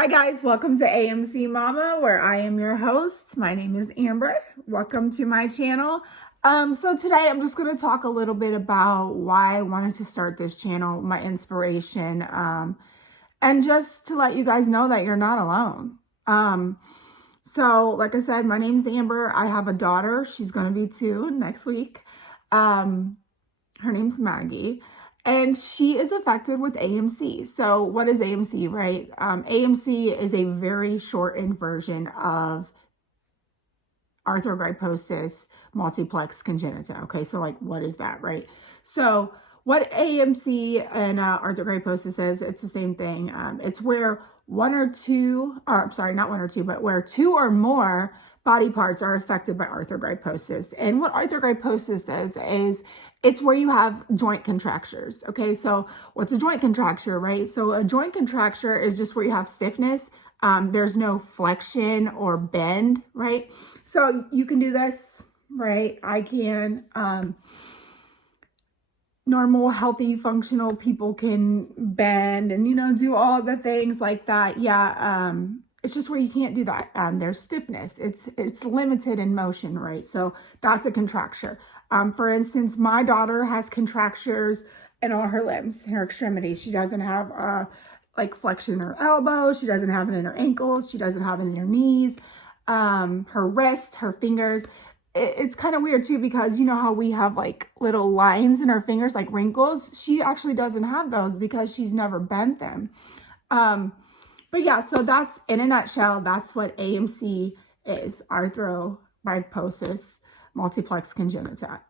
Hi guys, welcome to AMC Momma, where I am your host. My name is Amber. Welcome to my channel. So today I'm just going to talk a little bit about why I wanted to start this channel, my inspiration, and just to let you guys know that you're not alone. So like I said, my name is Amber. I have a daughter. She's going to be 2 next week. Her name's Maggie. And she is affected with AMC. So what is AMC, right? AMC is a very shortened version of arthrogryposis multiplex congenita. Okay, so like what is that, right? So what AMC and arthrogryposis is, it's the same thing. It's where where 2 or more body parts are affected by arthrogryposis. And what arthrogryposis is it's where you have joint contractures. Okay, so what's a joint contracture, right? So a joint contracture is just where you have stiffness. There's no flexion or bend, right? So you can do this, right? I can. Normal, healthy, functional people can bend and, do all the things like that. Yeah, it's just where you can't do that. There's stiffness. It's limited in motion, right? So that's a contracture. For instance, my daughter has contractures in all her limbs, in her extremities. She doesn't have like flexion in her elbows. She doesn't have it in her ankles. She doesn't have it in her knees, her wrists, her fingers. It's kind of weird too, because you know how we have like little lines in her fingers, like wrinkles. She actually doesn't have those because she's never bent them. But yeah, so that's in a nutshell, that's what AMC is, arthrogryposis multiplex congenita.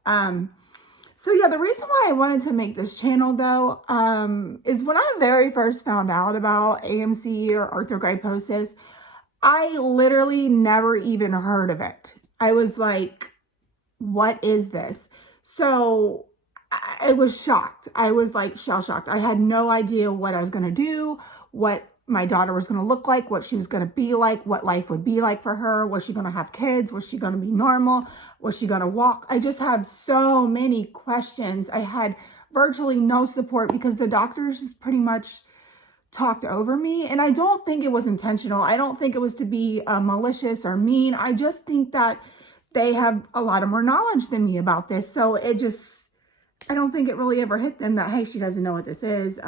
So yeah, the reason why I wanted to make this channel though, is when I very first found out about AMC or arthrogryposis, I literally never even heard of it. I was like, what is this? So I was shocked. I was like shell shocked. I had no idea what I was going to do, what my daughter was going to look like, what she was going to be like, what life would be like for her. Was she going to have kids? Was she going to be normal? Was she going to walk? I just have so many questions. I had virtually no support because the doctors just pretty much talked over me. And I don't think it was intentional. I don't think it was to be malicious or mean. I just think that they have a lot of more knowledge than me about this. So I don't think it really ever hit them that, hey, she doesn't know what this is.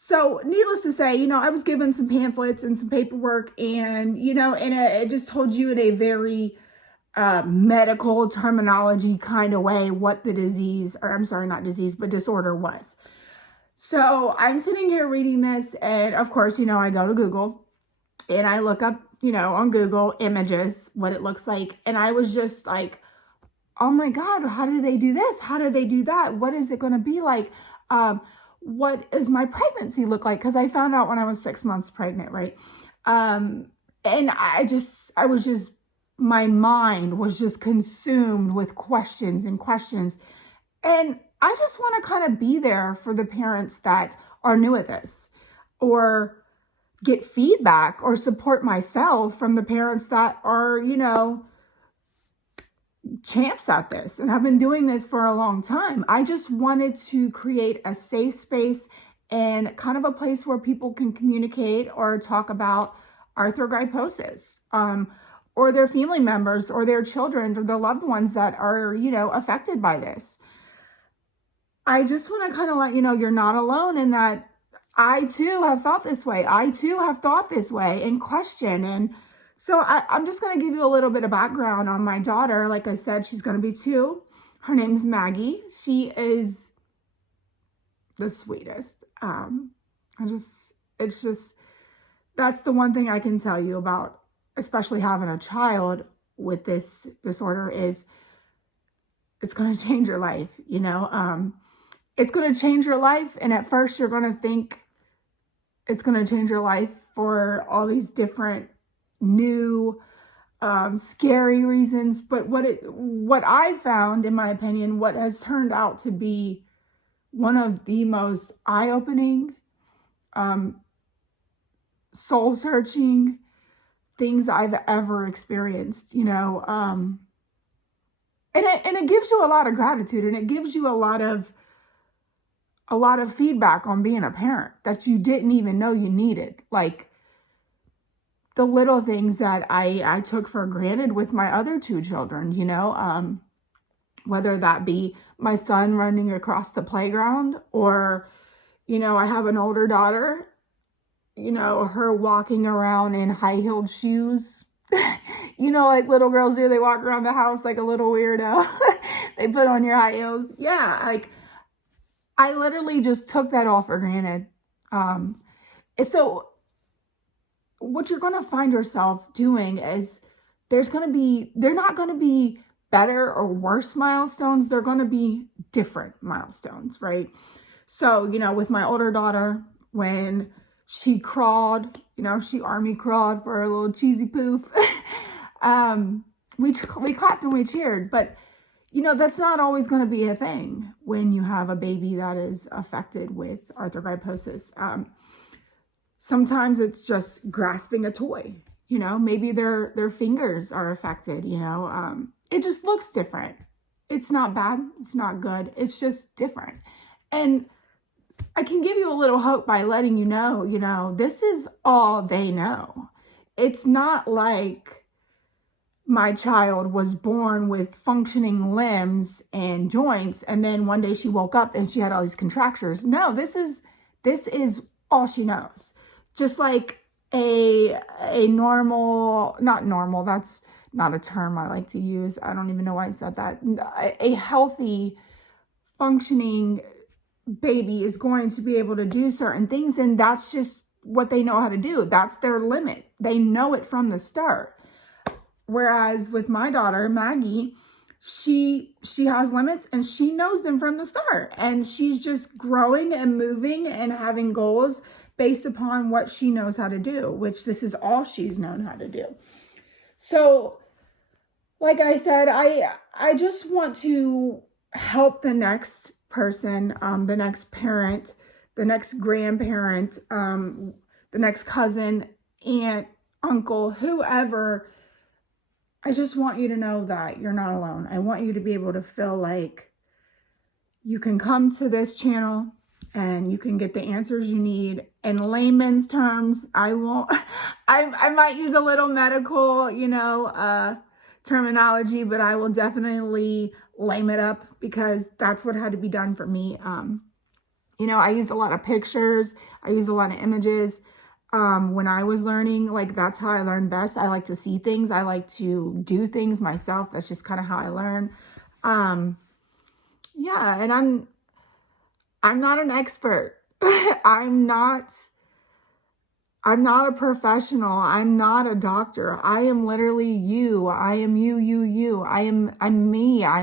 So needless to say, I was given some pamphlets and some paperwork and, it just told you in a very medical terminology kind of way what the disease, or I'm sorry, not disease, but disorder was. So I'm sitting here reading this, and of course, I go to Google and I look up, on Google images, what it looks like. And I was just like, oh my God, how do they do this? How do they do that? What is it going to be like? What does my pregnancy look like? Because I found out when I was 6 months pregnant, right? And my mind was just consumed with questions and questions. And I just want to kind of be there for the parents that are new at this, or get feedback or support myself from the parents that are, champs at this and have been doing this for a long time. I just wanted to create a safe space and kind of a place where people can communicate or talk about arthrogryposis, or their family members or their children or their loved ones that are, affected by this. I just want to kind of let you know you're not alone, and that I too have felt this way. I too have thought this way and questioned. And so I'm just going to give you a little bit of background on my daughter. Like I said, she's going to be 2. Her name's Maggie. She is the sweetest. That's the one thing I can tell you about, especially having a child with this disorder, is it's going to change your life, It's going to change your life, and at first you're going to think it's going to change your life for all these different new, scary reasons. But what I found, in my opinion, what has turned out to be one of the most eye-opening, soul-searching things I've ever experienced, and it gives you a lot of gratitude, and it gives you a lot of feedback on being a parent that you didn't even know you needed. Like, the little things that I took for granted with my other two children, whether that be my son running across the playground, or, I have an older daughter, her walking around in high-heeled shoes. Like little girls do, they walk around the house like a little weirdo. They put on your high heels. Yeah, like I literally just took that all for granted. So what you're going to find yourself doing is they're not going to be better or worse milestones. They're going to be different milestones, right? So, with my older daughter, when she crawled, she army crawled for a little cheesy poof. We clapped and we cheered, but that's not always going to be a thing when you have a baby that is affected with arthrogryposis. Sometimes it's just grasping a toy, maybe their fingers are affected, it just looks different. It's not bad. It's not good. It's just different. And I can give you a little hope by letting you know, this is all they know. It's not like my child was born with functioning limbs and joints, and then one day she woke up and she had all these contractures. No, this is all she knows. Just like a normal, not normal, that's not a term I like to use. I don't even know why I said that. A healthy, functioning baby is going to be able to do certain things, and that's just what they know how to do. That's their limit. They know it from the start. Whereas with my daughter, Maggie, she has limits and she knows them from the start. And she's just growing and moving and having goals based upon what she knows how to do, which this is all she's known how to do. So, like I said, I just want to help the next person, the next parent, the next grandparent, the next cousin, aunt, uncle, whoever. I just want you to know that you're not alone. I want you to be able to feel like you can come to this channel and you can get the answers you need in layman's terms. I might use a little medical, terminology, but I will definitely lame it up because that's what had to be done for me. I used a lot of pictures. I used a lot of images. When I was learning, like that's how I learn best. I like to see things. I like to do things myself. That's just kind of how I learn. Yeah, and I'm not an expert. I'm not a professional. I'm not a doctor. I am literally you. I am you. I'm me.